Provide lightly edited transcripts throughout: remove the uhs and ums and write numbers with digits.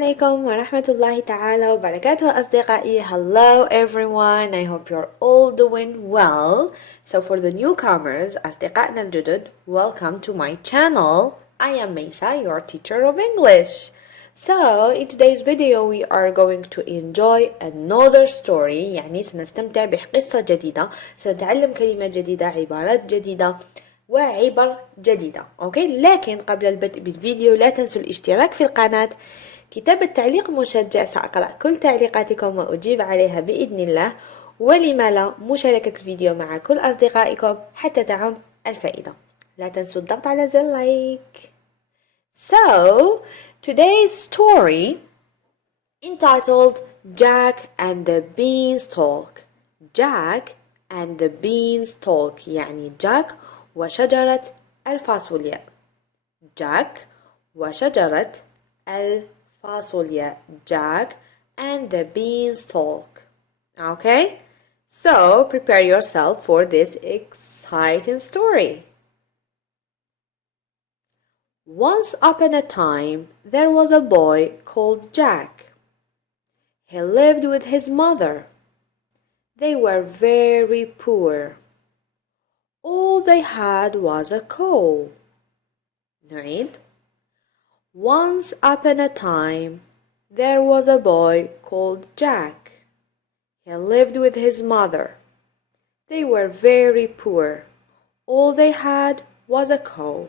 عليكم ورحمة الله تعالى وبركاته أصدقائي. Hello everyone, I hope you're all doing well. So for the newcomers, أصدقائنا الجدد, welcome to my channel. I am Maysa, your teacher of English. So in today's video we are going to enjoy another story. يعني سنستمتع بقصة جديدة, سنتعلم كلمات جديدة, عبارات جديدة وعبر جديدة. أوكي، لكن قبل البدء بالفيديو لا تنسوا الاشتراك في القناة، كتابة تعليق مشجع، سأقرأ كل تعليقاتكم وأجيب عليها بإذن الله، ولما لا مشاركة الفيديو مع كل أصدقائكم حتى تعم الفائدة. لا تنسوا الضغط على زر لايك. So today's story entitled Jack and the Beanstalk. Jack and the Beanstalk يعني جاك وشجرة الفاصوليا. جاك وشجرة الفاصوليا. Jack and the Beanstalk. Okay? So prepare yourself for this exciting story. Once upon a time, there was a boy called Jack. He lived with his mother. They were very poor. All they had was a cow. نعيد. Once upon a time, there was a boy called Jack. He lived with his mother. They were very poor. All they had was a cow.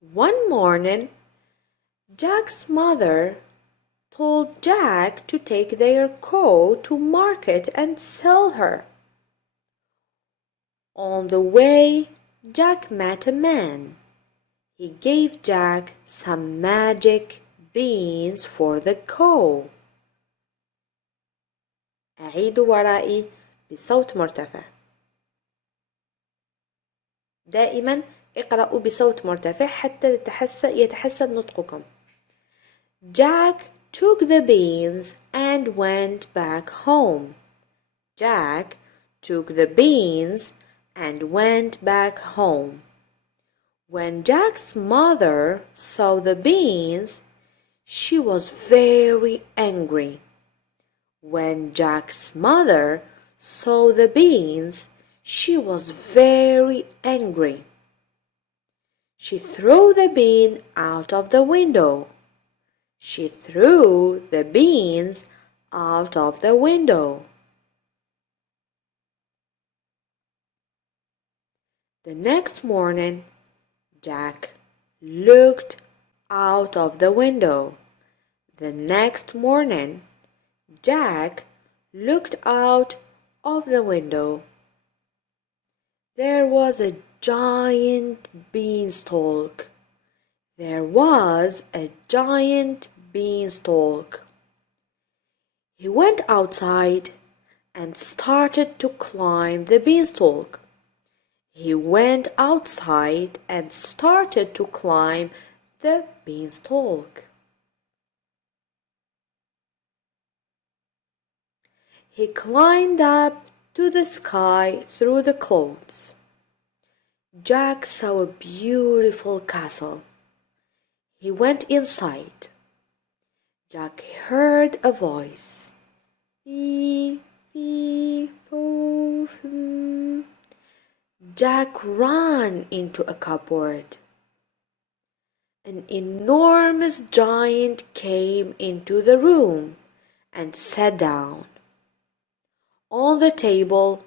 One morning, Jack's mother told Jack to take their cow to market and sell her. On the way, Jack met a man. He gave Jack some magic beans for the cow. أعيد ورائي بصوت مرتفع. دائما اقرأوا بصوت مرتفع حتى يتحسن نطقكم. Jack took the beans and went back home. Jack took the beans and went back home. When Jack's mother saw the beans, she was very angry. When Jack's mother saw the beans, she was very angry. She threw the bean out of the window. She threw the beans out of the window. The next morning, Jack looked out of the window. The next morning, Jack looked out of the window. There was a giant beanstalk. There was a giant beanstalk. He went outside and started to climb the beanstalk. He went outside and started to climb the beanstalk. He climbed up to the sky through the clouds. Jack saw a beautiful castle. He went inside. Jack heard a voice. Fee, fee, fo, foo. Jack ran into a cupboard. An enormous giant came into the room and sat down. On the table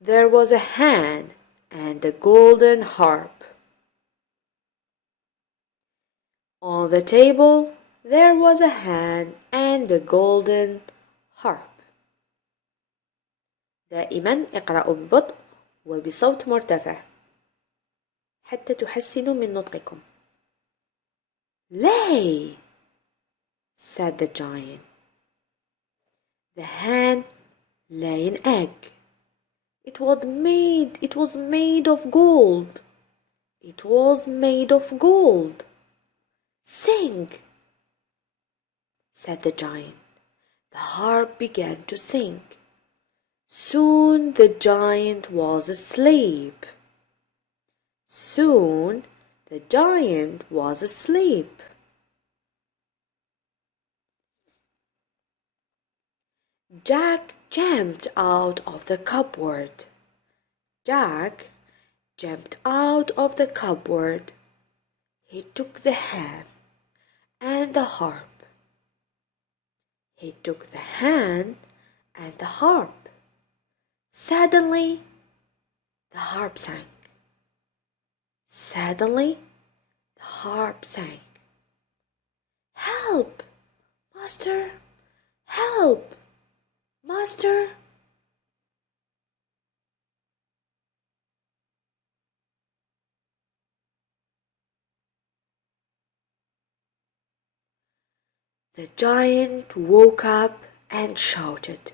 there was a hen and a golden harp. On the table there was a hen and a golden harp. دائما اقرأوا ببطء وبصوت مرتفع حتى تحسنوا من نطقكم. Lay, said the giant. The hen lay an egg. It was made of gold. It was made of gold. Sing, said the giant. The harp began to sing. Soon the giant was asleep. Soon the giant was asleep. Jack jumped out of the cupboard. Jack jumped out of the cupboard. He took the ham and the harp. He took the ham and the harp. Suddenly, the harp sang. Suddenly, the harp sang. Help, master! Help, master! The giant woke up and shouted.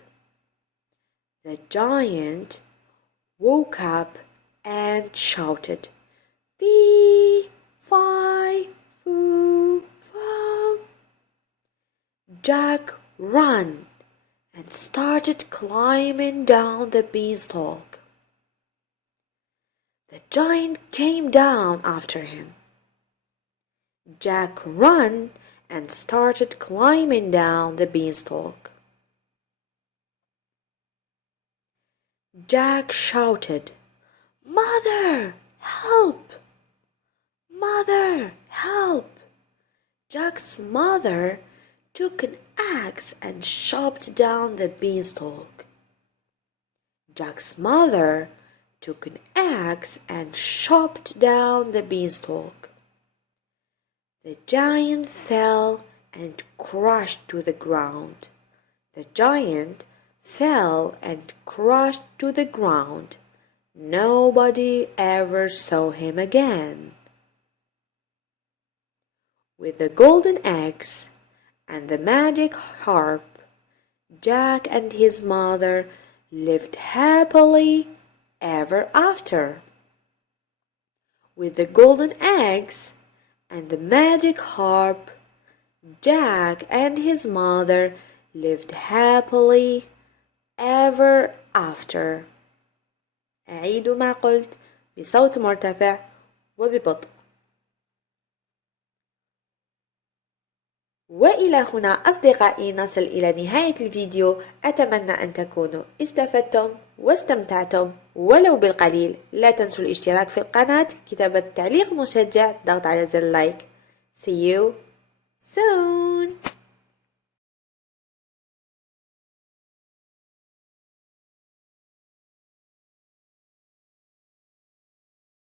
The giant woke up and shouted, Fee, fi, foo, fum. Jack ran and started climbing down the beanstalk. The giant came down after him. Jack ran and started climbing down the beanstalk. Jack shouted, Mother, help! Mother, help! Jack's mother took an axe and chopped down the beanstalk. Jack's mother took an axe and chopped down the beanstalk. The giant fell and crashed to the ground. The giant fell and crashed to the ground. Nobody ever saw him again. With the golden axe and the magic harp, Jack and his mother lived happily ever after. With the golden axe and the magic harp, Jack and his mother lived happily ever after. أعيد ما قلت بصوت مرتفع وببطء. وإلى هنا أصدقائي نصل إلى نهاية الفيديو. أتمنى أن تكونوا استفدتم واستمتعتم ولو بالقليل. لا تنسوا الاشتراك في القناة، كتابة تعليق مشجع، ضغط على زر لايك. See you